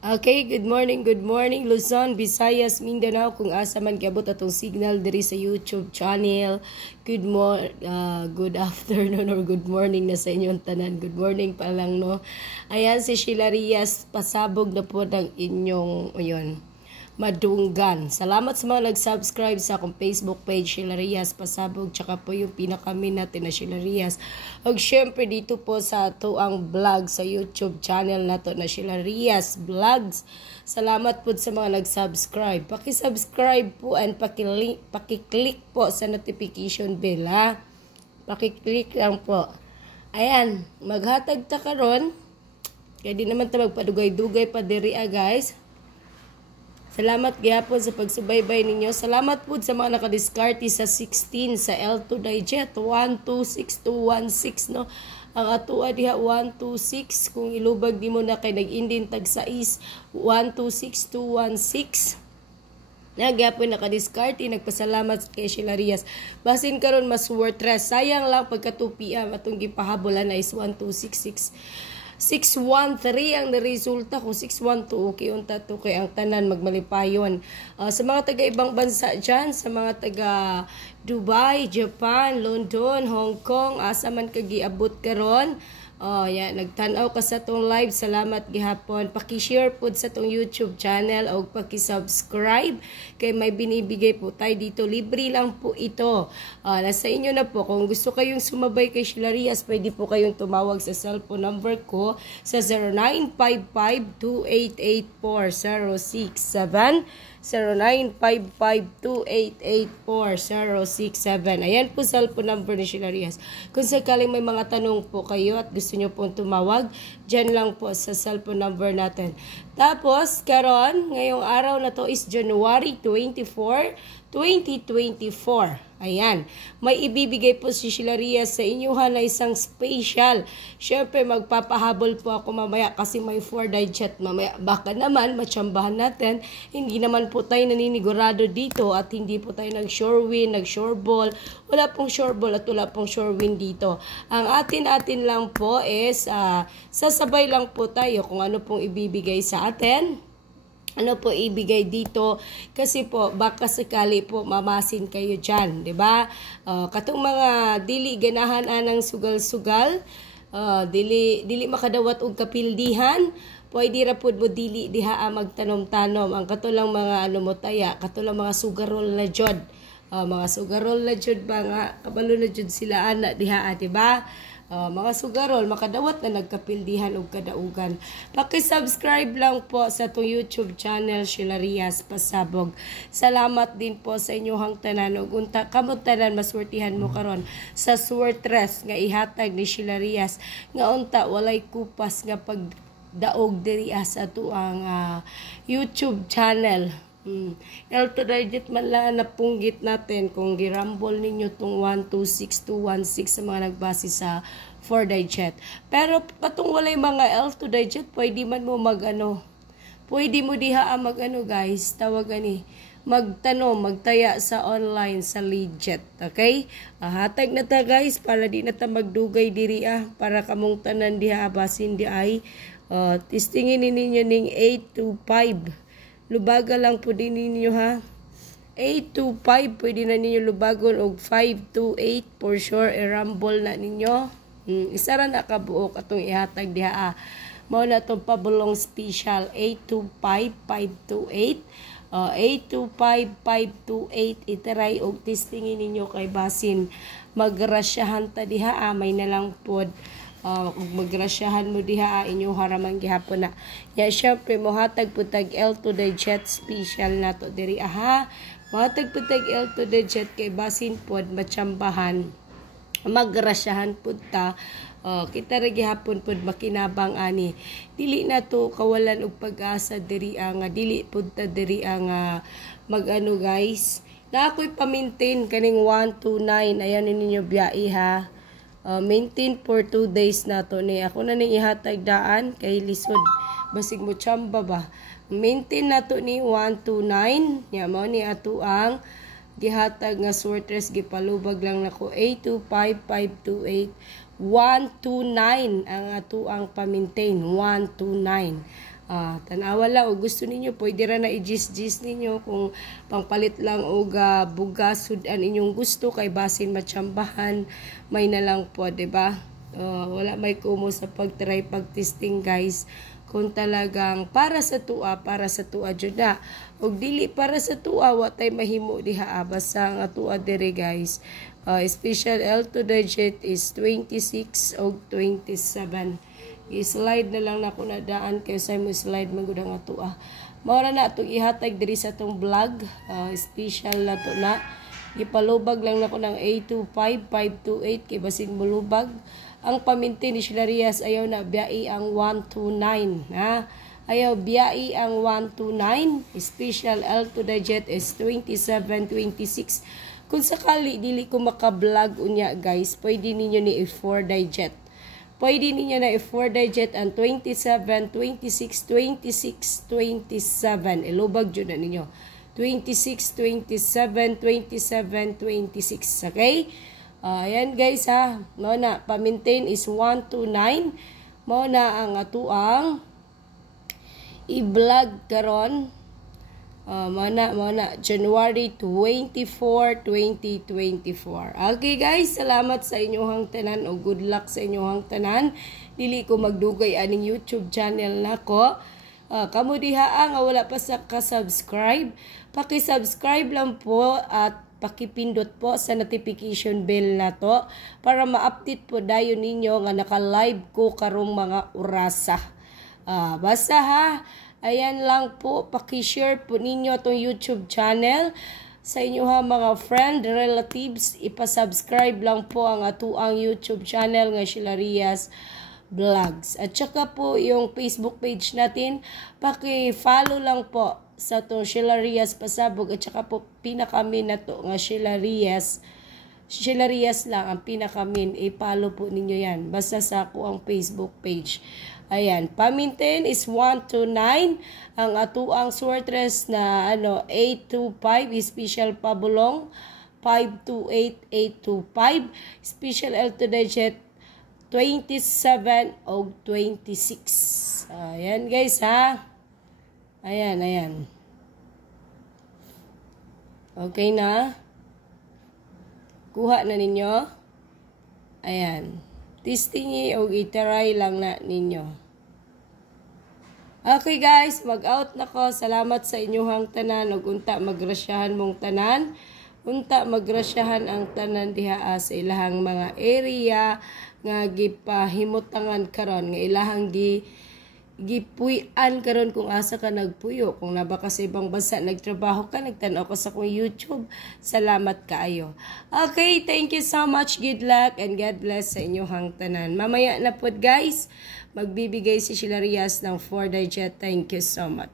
Okay, good morning Luzon, Visayas, Mindanao, kung asa man giabot atong signal diri sa YouTube channel. Good afternoon or good morning na sa inyong tanan. Good morning pa lang, no. Ayan si Sheila Rias, pasabog na po ng inyong madunggan. Salamat sa mga nag-subscribe sa akong Facebook page, Sheila Rias Pasabog, tsaka po yung pinakamin natin na Sheila Rias. Og syempre dito po sa ato ang vlog sa YouTube channel nato na Sheila Rias Vlogs. Salamat po sa mga nag-subscribe. Paki-subscribe po and paki-click po sa notification bell, ha. Paki-click lang po. Ayan, maghatag ta karon. Kaya di naman ta magpadugay-dugay pa diri, guys. Salamat gyapon sa pagsubaybay ninyo. Salamat po sa mga nakadiskarte sa 16 sa L2 Digit 126216, no. Ang atua diha 126, kung ilubag di mo na kay nag-indin tag 6 126216. Nagyapon nakadiskarte, nagpasalamat kay Sheila Rias. Basin karon mas worthless. Sayang lang pagka 2 PM atong gipahabolan na is 1266. 613 ang resulta kung 612 okay unta to kay ang tanan magmalipayon. Sa mga taga ibang bansa dyan, sa mga taga Dubai, Japan, London, Hong Kong, asa man ka giabot karon. Yan, nagtanaw ka sa tong live. Salamat gihapon. Paki-share po sa tong YouTube channel o paki-subscribe kay may binibigay po tayo dito. Libre lang po ito. Nasa inyo na po. Kung gusto kayong sumabay kay Sheila Rias, pwede po kayong tumawag sa cellphone number ko sa 0955-2884-067. 0955-2884-067. Ayan po cellphone number ni Sheila Rias. Kung sakaling may mga tanong po kayo at gusto nyo pong tumawag, dyan lang po sa cellphone number natin. Tapos, karon, ngayong araw na to is January 24, 2024. Ayan. May ibibigay po si Sheila Rias sa inyuhan na isang special. Siyempre, magpapahabol po ako mamaya kasi may 4 digit mamaya. Baka naman, matsambahan natin. Hindi naman po tayo naninigurado dito at hindi po tayo nag-sure win, nag-sure ball. Wala pong sure ball at wala pong sure win dito. Ang atin lang po is sasabay lang po tayo kung ano pong ibibigay sa atin. Ano po ibigay dito kasi po baka sakali po mamasin kayo dyan, di ba? Katong mga dili ganahan anang sugal-sugal, dili makadawat og kapildihan, pwede ra pud mo dili diha magtanom-tanom. Ang katulang mga mo taya, katulang mga sugarol na jud. Mga sugarol na jud ba nga kabalo na jud sila ana diha, di ba? Mga sugarol, makadawat na nagkapildihan o kadaugan. Paki-subscribe lang po sa itong YouTube channel, Sheila Rias Pasabog. Salamat din po sa inyong tanan. Ug unta kamot tanan maswertihan mo karon sa swertres nga ihatag ni Sheila Rias. Nga unta walay kupas nga pagdaog diri sa ato ang YouTube channel. L2 digit man lang napunggit natin kung girambol ninyo tong 126216 sa mga nagbase sa 4 digit. Pero patong walay mga L2 digit, pwede man mo pwede mo diha guys, tawag ani magtaya sa online sa legit, okay? Hatag na ta guys para di na ta magdugay diri para kamong tanan diha basin di ay testingin ninyo ning 825. Lubaga lang po din ninyo, ha. 825 pwede na ninyo lubagon og 528 for sure i-rumble na ninyo. Isa ra na kabuok atong ihatag diha. Mao na tong pabulong special 825-528. 825-528 iteray og testingin ninyo kay basin magrasyahan ta diha. May na lang pod. Magrasyahan mo diha inyong haraman gihapon na. Ya syempre mohatag po tag L2 digit special nato diri mohatag po tag L2 digit kay basin pod matsambahan magrasyahan pud ta. Kita ra gihapon pod makinabang ani. Dili na to kawalan og pag-asa diri nga dili pud ta diri guys. Na ako'y pa-maintain kaning 129 ayan ninyo biyahe, ha. Maintain for 2 days na to ni ako na ning ihatag daan kay lisod basig mo chamba ba. Maintain na to ni 129 nya mao ni ato ang gihatag nga sorters gipalubag lang nako 825-528 129 ang ato ang pa-maintain 129. Tanawa lang o gusto ninyo, pwede ra na i-gis-gis ninyo kung pangpalit lang o bugas sudan inyong gusto kay basin matsambahan, may na lang po, diba? Wala may kumo sa pag-try, pag-testing guys. Kung talagang para sa tua jud na. Og dili para sa tua, watay mahimo diha basta nga tua dire guys. Special L to digit is 26 og 27. I-slide na lang na ko na daan kayo sa mo slide magudang ato Maura na itong ihatag diri sa itong vlog. Special na to na. Ipalubag lang na ko ng 825, 528 kay basin mulubag. Ang paminti ni Shilarias ayaw na biyai ang 129. Ayaw biyai ang 129. Special L to digit is 27, 26. Kung sakali dili ko maka-vlog unya guys, pwede ninyo ni i-4 digit. Pwede ninyo na i-4 digit ang 27, 26, 26, 27. Ilubag dyan na ninyo. 26, 27, 27, 26. Okay? Ayan guys ha. Mo na, pa-maintain is 129. Mo na ang atuang i-vlog karon. Mana January 24, 2024. Okay guys, salamat sa inyong tanan o good luck sa inyong tanan. Dili ko magdugay aning YouTube channel nako. Kamo diha nga wala pa sa ka-subscribe, paki-subscribe lang po at pakipindot po sa notification bell na to para ma-update po dayon ninyo nga naka-live ko karong mga orasa. Basta ha. Ayan lang po, paki-share po ninyo itong YouTube channel sa inyo mga friend, relatives, ipasubscribe lang po ang atuang YouTube channel nga Shilarias Vlogs. At saka po yung Facebook page natin, paki-follow lang po sa itong Shilarias Pasabog at saka po pinakamin na to nga Shilarias lang ang pinakamin, i-follow po ninyo yan basta sa ako ang Facebook page. Ayan, pa-maintain is 129. Ang atuang sortress na 825, special pabulong 528825, special L to digit 27 o 26. Ayan guys ha. Ayan. Okay na. Kuha na ninyo. Ayan. Testing o itaray lang na ninyo. Okay guys, mag-out na ko. Salamat sa inyong tanan. Ug unta magrasyahan mong tanan. Unta magrasyahan ang tanan diha sa ilahang mga area nga gipahimutangan karon, nga ilahang gipuy-an karon kung asa ka nagpuyo. Kung naba ka sa ibang bansa nagtrabaho ka, nagtanaw ka sa kong YouTube, salamat kaayo. Okay, thank you so much. Good luck and God bless sa inyong tanan. Mamaya na po guys, magbibigay si Shilarias ng 4 digit. Thank you so much.